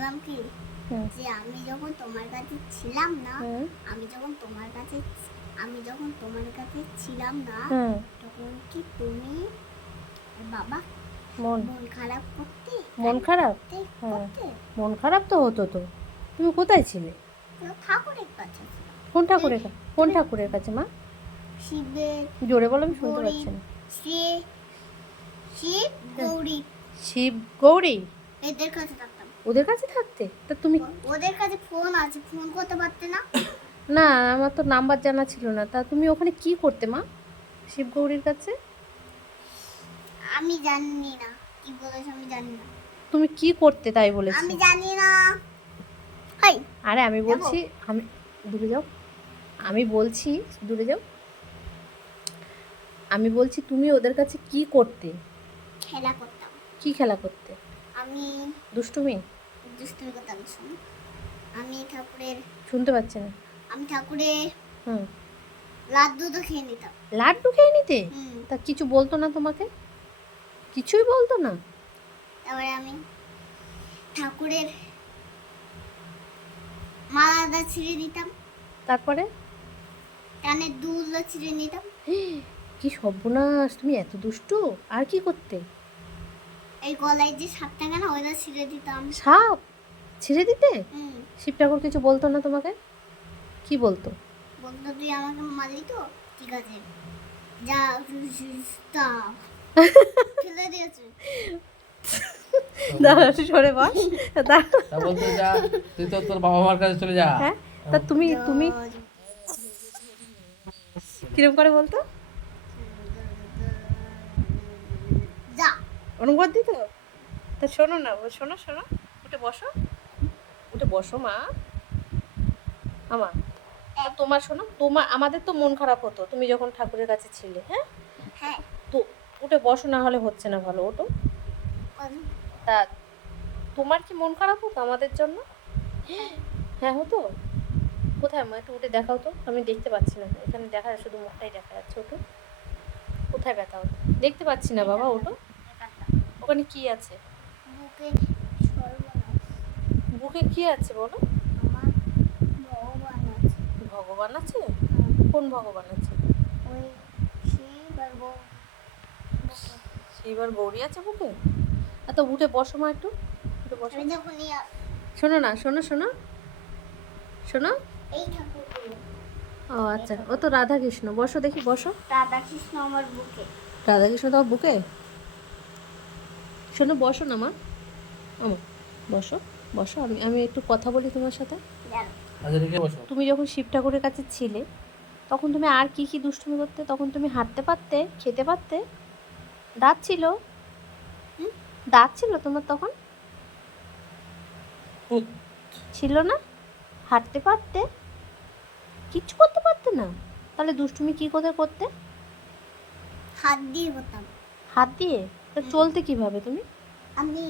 বললাম কি? যে আমি যখন তোমার কাছে ছিলাম না আমি যখন তোমার কাছে আমি যখন তোমার কাছে ছিলাম না তখন কি তুমি বাবা মন। খারাপ করতে? মন খারাপ? হ্যাঁ। মন খারাপ তো হতো তো। তুমি কোথায় ছিলে? ঠাকুরের কাছে কোন ঠাকুরের কাছে কোন ঠাকুরের কাছে মা? শিবের জোরে বলো আমি শুনতে পাচ্ছি না। শিব গৌরী। শিব গৌরী? এদের কাছে ওদের কাছে থাকতে? তা তুমি ওদের কাছে ফোন আছে ফোন করতে পারতে না? না আমার তো নাম্বার জানা ছিল না। তা তুমি ওখানে কি করতে মা? শিব গৌরীর কাছে? আমি জানি না। কি বলেছ আমি জানি না। তুমি কি করতে তাই বলেছ? আমি জানি না। হাই আরে আমি বলছি আমি দূরে যাও। আমি বলছি দূরে যাও। আমি বলছি তুমি ওদের কাছে কি করতে? খেলা করতাম। কি খেলা করতে? আমি দুষ্টুমি? দুষ্টুমি করতাম শোন। আমি ঠাকুরের শুনতে পাচ্ছে না। আমি ঠাকুরের হুম। লাড্ডু তো খেয়ে নিতাম। লাড্ডু খেয়ে নিতে? তা কিছু বলতো না তোমাকে? কিছুই বলতো না? তারপরে আমি ঠাকুরের মালাটা ছিঁড়ে দিতাম তারপরে? কানের দুলটা ছিঁড়ে নিতাম। কি সর্বনাশ তুমি এত দুষ্টু? আর কি করতে? এই গলায় যে সাতটা কেনা ওইটা ছিঁড়ে দিতাম। সাপ? ছেড়ে দিতে? হুম। শিব ঠাকুর কিছু বলতো না তোমাকে? কি বলতো? বলতো তুই আমাকে মারলি তো? ঠিক আছে। যা তা ফেলে দিয়েছে। দাঁড়া সরে বস। দাঁড়া। যা তুই তো তোর বাবা মার কাছে চলে যা। হ্যাঁ? তা তুমি তুমি কিরম করে বলতো? করে দিত তা শোনো না ও শোনো শোনো। উঠে বসো। উঠে বসো মা। আমা তা তোমার শোনো তোমার আমাদের তো মন খারাপ হতো তুমি যখন ঠাকুরের কাছে ছিলে হ্যাঁ? হ্যাঁ। তো উঠে বসো না হলে হচ্ছে না ভালো ওটো তা তোমার কি মন খারাপ হতো আমাদের জন্য? হ্যাঁ হতো। কোথায় মা একটু উঠে দেখাও তো। আমি দেখতে পাচ্ছি না এখানে দেখা শুধু মুখটাই দেখা যাচ্ছে ওটো কোথায় ব্যথা হতো? দেখতে পাচ্ছি না বাবা ওটো ওখানে কি আছে? বুকে বুকে কি আছে বলো? আমার ভগবান আছে। হ্যাঁ, কোন ভগবান আছে। সেইবার গৌরী। আছে বুকে? এত উঠে বসো মা একটু। উঠে বসো। শোনো না শোনো শোনো। শোনো। এই ও আচ্ছা ও তো রাধা কৃষ্ণ বসো দেখি বসো। রাধা কৃষ্ণ আমার বুকে। রাধা কৃষ্ণ তোমার বুকে? শোনো বসো না মা। আমা বসো বসো। আমি আমি একটু কথা বলি তোমার সাথে। আচ্ছা বসো। তুমি যখন শিব ঠাকুরের কাছে ছিলে তখন তুমি আর কি কি দুষ্টুমি করতে? তখন তুমি হাঁটতে পারতে? খেতে পারতে? দাঁত ছিল? হুম? দাঁত ছিল তোমার তখন। ছিল না? হাঁটতে পারতে? কিচ্ছু করতে পারতে না? তাহলে দুষ্টুমি কি করে করতে? হাত দিয়ে করতাম। হাত দিয়ে? চলতে কীভাবে তুমি? আমি